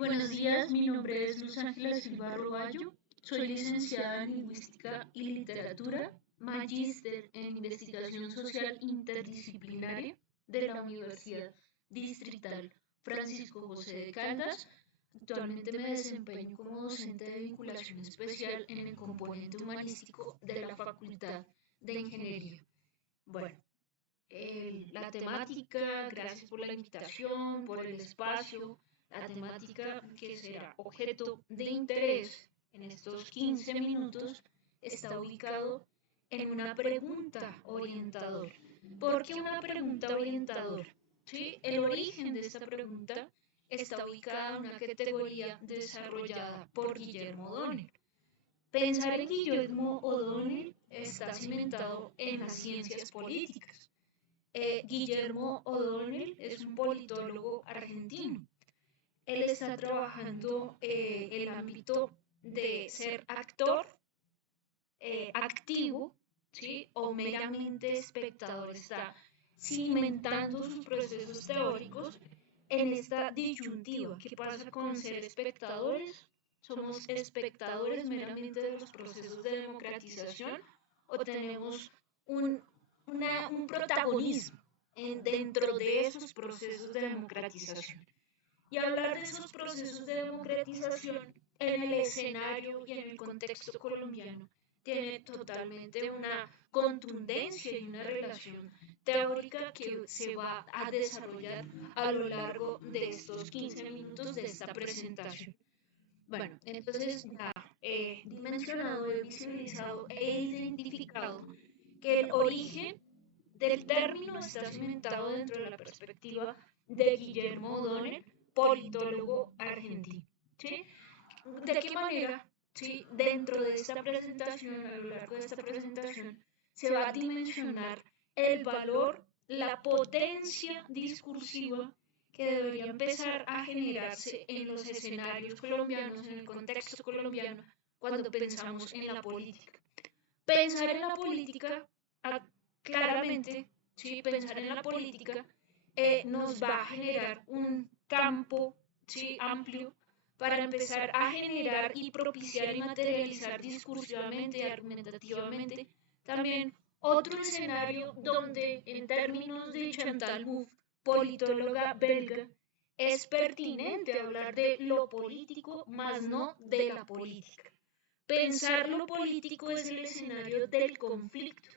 Buenos días, mi nombre es Luz Ángela Silva Roballo, soy licenciada en Lingüística y Literatura, magíster en Investigación Social Interdisciplinaria de la Universidad Distrital Francisco José de Caldas. Actualmente me desempeño como docente de vinculación especial en el componente humanístico de la Facultad de Ingeniería. Bueno, la temática, gracias por la invitación, por el espacio, la temática que será objeto de interés en estos 15 minutos está ubicado en una pregunta orientadora. ¿Por qué una pregunta orientadora? ¿Sí? El origen de esta pregunta está ubicada en una categoría desarrollada por Guillermo O'Donnell. Pensar en Guillermo O'Donnell está cimentado en las ciencias políticas. Guillermo O'Donnell es un politólogo argentino. Él está trabajando el ámbito de ser actor activo, ¿sí? O meramente espectador. Está cimentando sus procesos teóricos en esta disyuntiva. ¿Qué pasa con ser espectadores? ¿Somos espectadores meramente de los procesos de democratización o tenemos un, un protagonismo dentro de esos procesos de democratización? Y hablar de esos procesos de democratización en el escenario y en el contexto colombiano tiene totalmente una contundencia y una relación teórica que se va a desarrollar a lo largo de estos 15 minutos de esta presentación. Bueno, entonces ya he dimensionado, he visibilizado e identificado que el origen del término está cimentado dentro de la perspectiva de Guillermo O'Donnell, politólogo argentino. ¿Sí? ¿De qué manera, sí, dentro de esta presentación, a lo largo de esta presentación, se va a dimensionar el valor, la potencia discursiva que debería empezar a generarse en los escenarios colombianos, en el contexto colombiano, cuando pensamos en la política? Pensar en la política, claramente, ¿sí? Pensar en la política nos va a generar un campo, ¿sí? Amplio para empezar a generar y propiciar y materializar discursivamente y argumentativamente también otro escenario donde, en términos de Chantal Mouffe, politóloga belga, es pertinente hablar de lo político, más no de la política. Pensar lo político es el escenario del conflicto.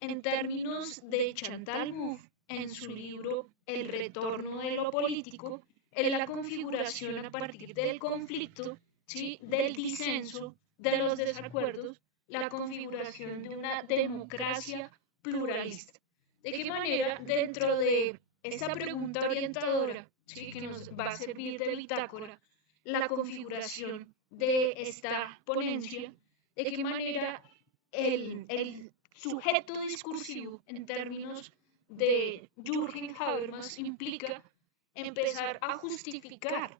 En términos de Chantal Mouffe, en su libro El retorno de lo político, es la configuración a partir del conflicto, ¿sí? Del disenso, de los desacuerdos, la configuración de una democracia pluralista. ¿De qué manera dentro de esta pregunta orientadora, ¿sí? Que nos va a servir de bitácora, la configuración de esta ponencia, de qué manera el sujeto discursivo en términos de Jürgen Habermas implica empezar a justificar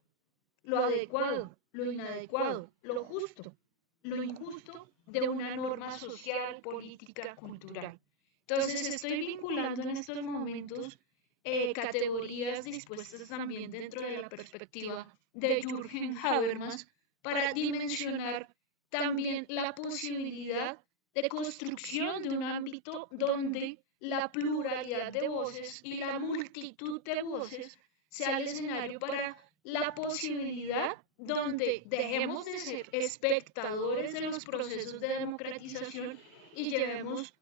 lo adecuado, lo inadecuado, lo justo, lo injusto de una norma social, política, cultural. Entonces estoy vinculando en estos momentos categorías dispuestas también dentro de la perspectiva de Jürgen Habermas para dimensionar también la posibilidad de construcción de un ámbito donde la pluralidad de voces y la multitud de voces sea el escenario para la posibilidad donde dejemos de ser espectadores de los procesos de democratización y llevemos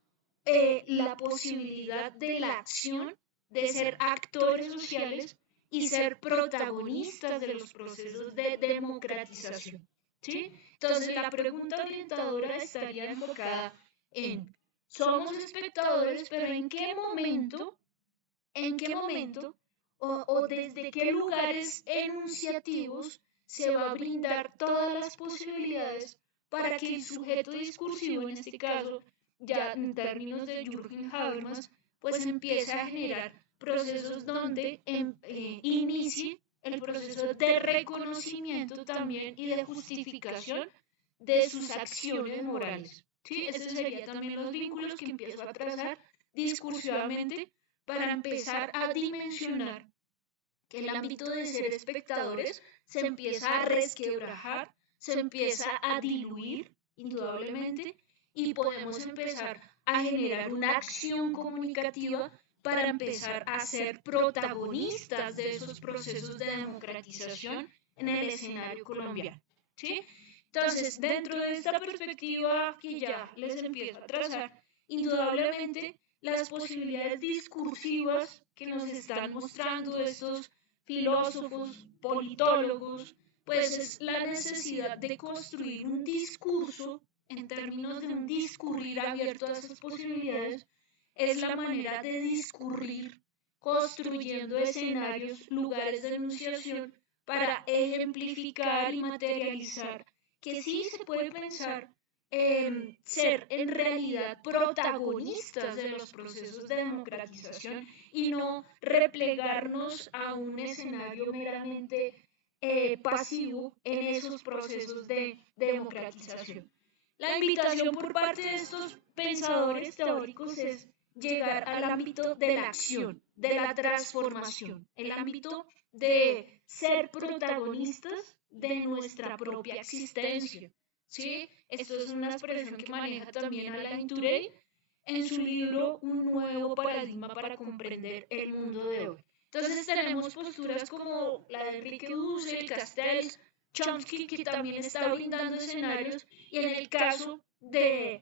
la posibilidad de la acción, de ser actores sociales y ser protagonistas de los procesos de democratización. ¿Sí? Entonces la pregunta orientadora estaría enfocada en, somos espectadores, pero en qué momento o desde qué lugares enunciativos se va a brindar todas las posibilidades para que el sujeto discursivo, en este caso, ya en términos de Jürgen Habermas, pues empiece a generar procesos donde inicie el proceso de reconocimiento también y de justificación de sus acciones morales. ¿Sí? Esos serían también los vínculos que empiezo a trazar discursivamente para empezar a dimensionar que el ámbito de ser espectadores se empieza a resquebrajar, se empieza a diluir, indudablemente, y podemos empezar a generar una acción comunicativa para empezar a ser protagonistas de esos procesos de democratización en el escenario colombiano, ¿sí? Entonces, dentro de esta perspectiva que ya les empiezo a trazar, indudablemente las posibilidades discursivas que nos están mostrando estos filósofos, politólogos, pues es la necesidad de construir un discurso en términos de un discurrir abierto a esas posibilidades, es la manera de discurrir construyendo escenarios, lugares de enunciación para ejemplificar y materializar que sí se puede pensar ser en realidad protagonistas de los procesos de democratización y no replegarnos a un escenario meramente pasivo en esos procesos de democratización. La invitación por parte de estos pensadores teóricos es llegar al ámbito de la acción, de la transformación, el ámbito de ser protagonistas de nuestra propia existencia. ¿Sí? Esto es una expresión que maneja también Alain Touré en su libro Un nuevo paradigma para comprender el mundo de hoy. Entonces tenemos posturas como la de Enrique Dussel, Castells, Chomsky, que también está brindando escenarios, y en el caso del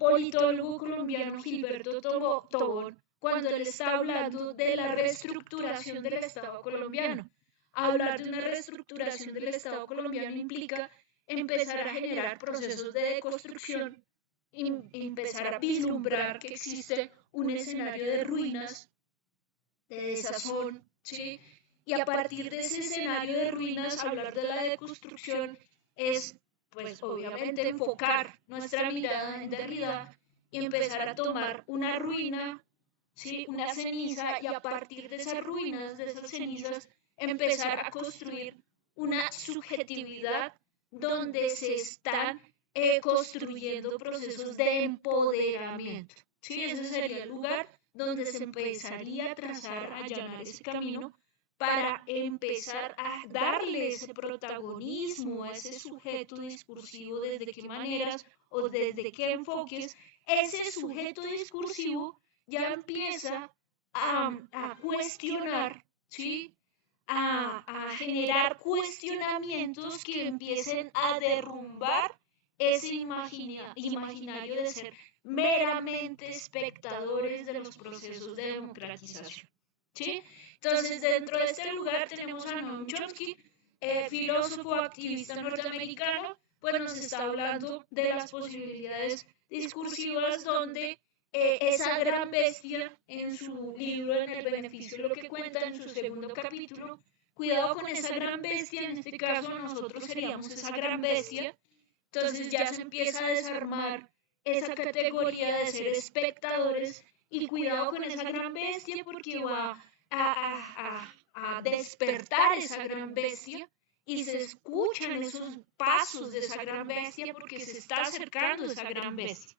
politólogo colombiano Gilberto Tobón, cuando él está hablando de la reestructuración del Estado colombiano. Hablar de una reestructuración del Estado colombiano implica empezar a generar procesos de deconstrucción, empezar a vislumbrar que existe un escenario de ruinas, de desazón, ¿sí? Y a partir de ese escenario de ruinas, hablar de la deconstrucción es, pues, obviamente enfocar nuestra mirada en Derrida y empezar a tomar una ruina, ¿sí? Una ceniza, y a partir de esas ruinas, de esas cenizas, empezar a construir una subjetividad donde se están construyendo procesos de empoderamiento. ¿Sí? Ese sería el lugar donde se empezaría a trazar, a allanar ese camino para empezar a darle ese protagonismo a ese sujeto discursivo, desde qué maneras o desde qué enfoques. Ese sujeto discursivo ya empieza a cuestionar, ¿sí? A generar cuestionamientos que empiecen a derrumbar ese imaginario de ser meramente espectadores de los procesos de democratización. ¿Sí? Entonces, dentro de este lugar tenemos a Noam Chomsky, filósofo activista norteamericano, pues nos está hablando de las posibilidades discursivas donde esa gran bestia en su libro En el beneficio de lo que cuenta, en su segundo capítulo, cuidado con esa gran bestia, en este caso nosotros seríamos esa gran bestia, entonces ya se empieza a desarmar esa categoría de ser espectadores y cuidado con esa gran bestia porque va a despertar esa gran bestia y se escuchan esos pasos de esa gran bestia porque se está acercando esa gran bestia.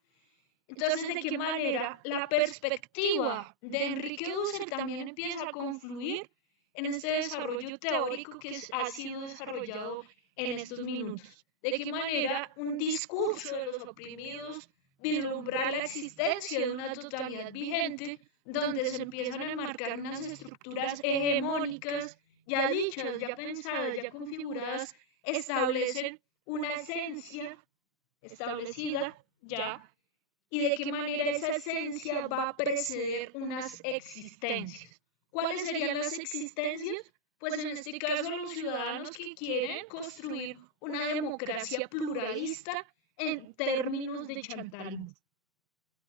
Entonces, ¿de qué manera la perspectiva de Enrique Dussel también empieza a confluir en este desarrollo teórico que ha sido desarrollado en estos minutos? ¿De qué manera un discurso de los oprimidos vislumbrar la existencia de una totalidad vigente donde se empiezan a enmarcar unas estructuras hegemónicas ya dichas, ya pensadas, ya configuradas, establecen una esencia establecida ya, y de qué manera esa esencia va a preceder unas existencias? ¿Cuáles serían las existencias? Pues en este caso los ciudadanos que quieren construir una democracia pluralista en términos de chantarismo.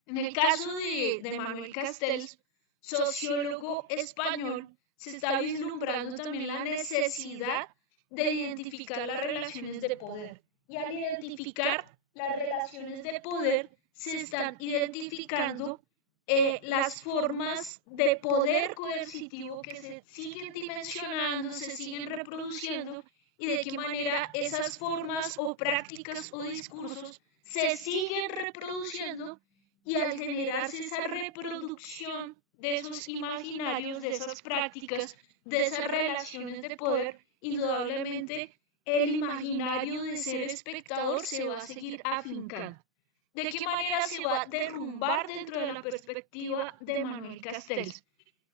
En el caso de Manuel Castells, sociólogo español, se está vislumbrando también la necesidad de identificar las relaciones de poder. Y al identificar las relaciones de poder, se están identificando las formas de poder coercitivo que se siguen dimensionando, se siguen reproduciendo, y de qué manera esas formas o prácticas o discursos se siguen reproduciendo, y al generarse esa reproducción de esos imaginarios, de esas prácticas, de esas relaciones de poder, indudablemente el imaginario de ser espectador se va a seguir afincando. ¿De qué manera se va a derrumbar dentro de la perspectiva de Manuel Castells?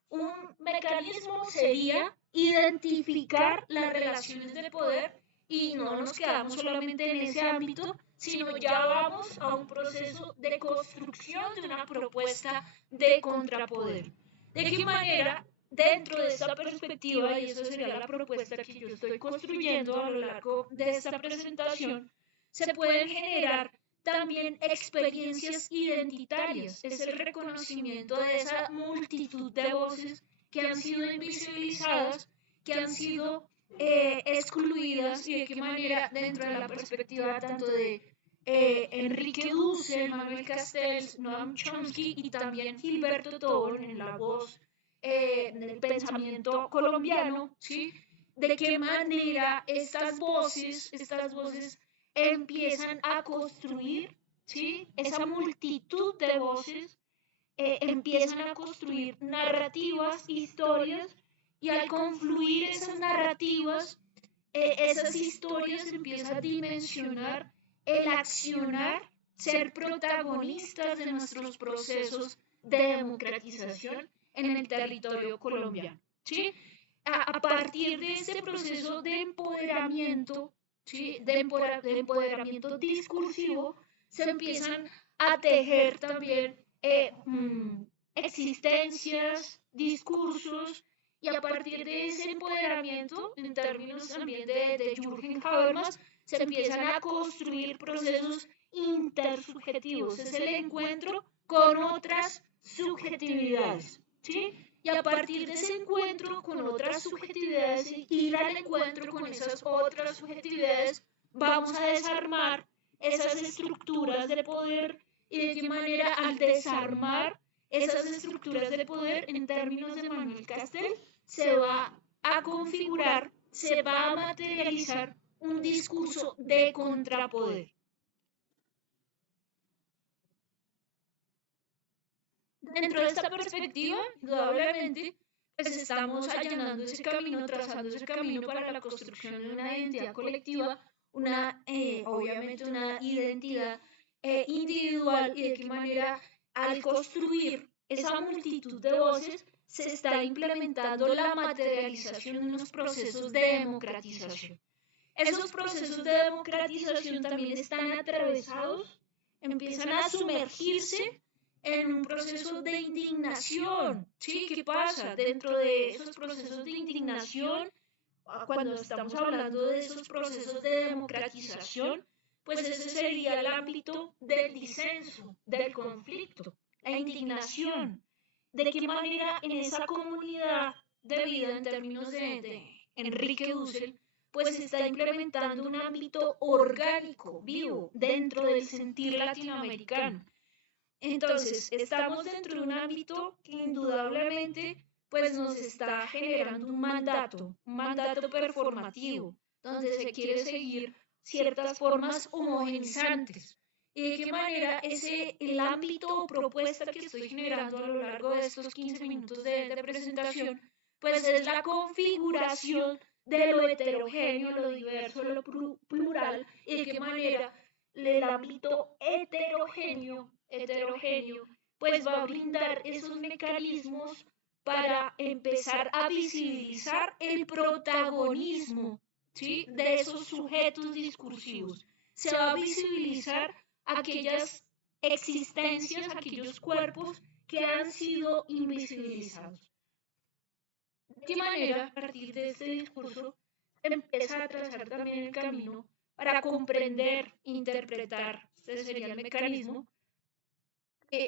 Un mecanismo sería identificar las relaciones de poder y no nos quedamos solamente en ese ámbito, sino ya vamos a un proceso de construcción de una propuesta de contrapoder. ¿De qué manera, dentro de esta perspectiva, y esa sería la propuesta que yo estoy construyendo a lo largo de esta presentación, se pueden generar también experiencias identitarias? Es el reconocimiento de esa multitud de voces que han sido invisibilizadas, que han sido excluidas, y de qué manera dentro de la perspectiva tanto de Enrique Dussel, Manuel Castells, Noam Chomsky y también Gilberto Tobón en la voz del pensamiento colombiano, ¿sí? De qué manera estas voces empiezan a construir, ¿sí? Esa multitud de voces empiezan a construir narrativas, historias, y al confluir esas narrativas, esas historias empiezan a dimensionar el accionar, ser protagonistas de nuestros procesos de democratización en el territorio colombiano, ¿sí? A partir de este proceso de empoderamiento, ¿sí? de empoderamiento discursivo, se empiezan a tejer también existencias, discursos, y a partir de ese empoderamiento, en términos también de Jürgen Habermas, se empiezan a construir procesos intersubjetivos. Es el encuentro con otras subjetividades, ¿sí? Y a partir de ese encuentro con otras subjetividades, ir al encuentro con esas otras subjetividades, vamos a desarmar esas estructuras de poder, y de qué manera al desarmar esas estructuras de poder, en términos de Manuel Castells, se va a configurar, se va a materializar un discurso de contrapoder. Dentro de esta perspectiva, indudablemente, pues estamos allanando ese camino, trazando ese camino para la construcción de una identidad colectiva, obviamente una identidad individual, y de qué manera al construir esa multitud de voces se está implementando la materialización de unos procesos de democratización. Esos procesos de democratización también están atravesados, empiezan a sumergirse en un proceso de indignación, ¿sí? ¿Qué pasa? Dentro de esos procesos de indignación, cuando estamos hablando de esos procesos de democratización, pues ese sería el ámbito del disenso, del conflicto, la indignación. ¿De qué manera en esa comunidad de vida, en términos de Enrique Dussel, pues se está implementando un ámbito orgánico, vivo, dentro del sentir latinoamericano? Entonces, estamos dentro de un ámbito que indudablemente pues nos está generando un mandato performativo, donde se quiere seguir ciertas formas homogenizantes. ¿Y de qué manera el ámbito o propuesta que estoy generando a lo largo de estos 15 minutos de presentación, pues es la configuración de lo heterogéneo, lo diverso, lo plural, y de qué manera el ámbito heterogéneo, pues va a brindar esos mecanismos para empezar a visibilizar el protagonismo, ¿sí? de esos sujetos discursivos. Se va a visibilizar aquellas existencias, aquellos cuerpos que han sido invisibilizados. ¿De qué manera, a partir de este discurso, se empieza a trazar también el camino para comprender, interpretar, este sería el mecanismo,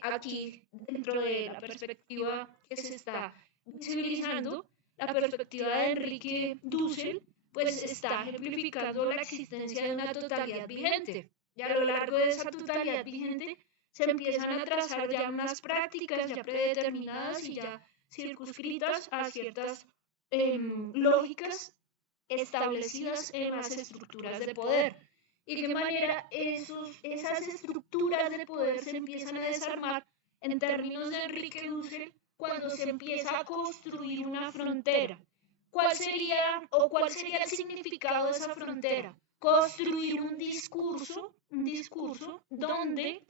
aquí dentro de la perspectiva que se está visibilizando, la perspectiva de Enrique Dussel, pues está ejemplificando la existencia de una totalidad vigente. Y a lo largo de esa totalidad vigente se empiezan a trazar ya unas prácticas ya predeterminadas y ya circunscritas a ciertas lógicas establecidas en las estructuras de poder. Y de qué manera esas estructuras de poder se empiezan a desarmar, en términos de Enrique Dussel, cuando se empieza a construir una frontera. cuál sería el significado de esa frontera. Construir un discurso donde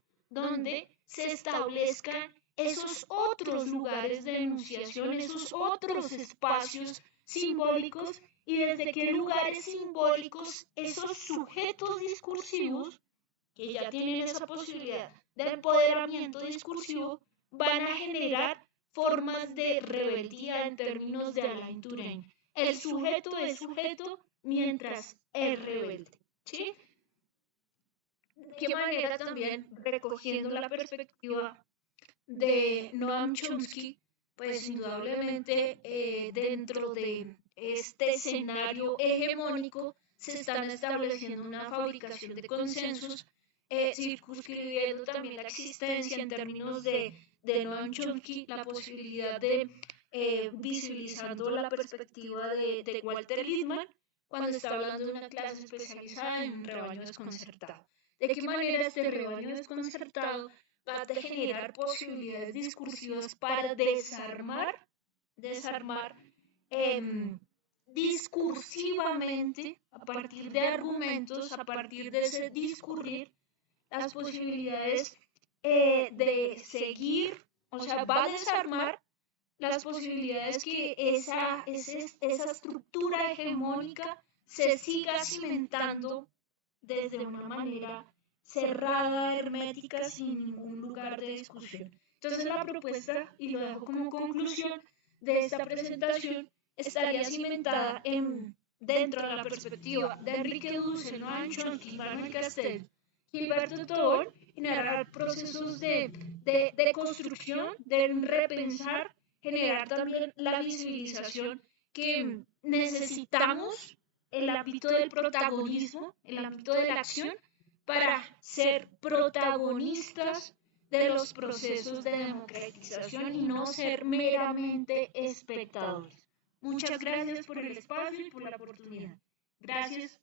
se establezcan esos otros lugares de enunciación, esos otros espacios simbólicos y desde qué lugares simbólicos esos sujetos discursivos que ya tienen esa posibilidad de empoderamiento discursivo van a generar formas de rebeldía en términos de Alain Touraine. El sujeto es sujeto mientras es rebelde, ¿sí? ¿De qué manera también, recogiendo la perspectiva de Noam Chomsky, pues indudablemente dentro de este escenario hegemónico se están estableciendo una fabricación de consensos, circunscribiendo también la existencia en términos de Noam Chomsky, la posibilidad de visibilizando la perspectiva de Walter Lippmann cuando está hablando de una clase especializada en un rebaño desconcertado. ¿De qué manera este rebaño desconcertado va a generar posibilidades discursivas para desarmar discursivamente, a partir de argumentos, a partir de ese discurrir, las posibilidades de seguir, o sea, va a desarmar las posibilidades que esa estructura hegemónica se siga cimentando desde una manera cerrada, hermética, sin ningún lugar de discusión. Entonces la propuesta, y lo dejo como conclusión de esta presentación, estaría cimentada dentro de la perspectiva de Enrique Dussel, Noam Chomsky, Manuel Castells, Gilberto Tobón, y narrar procesos de construcción, de repensar, generar también la visibilización que necesitamos, el ámbito del protagonismo, el ámbito de la acción, para ser protagonistas de los procesos de democratización y no ser meramente espectadores. Muchas gracias por el espacio y por la oportunidad. Gracias.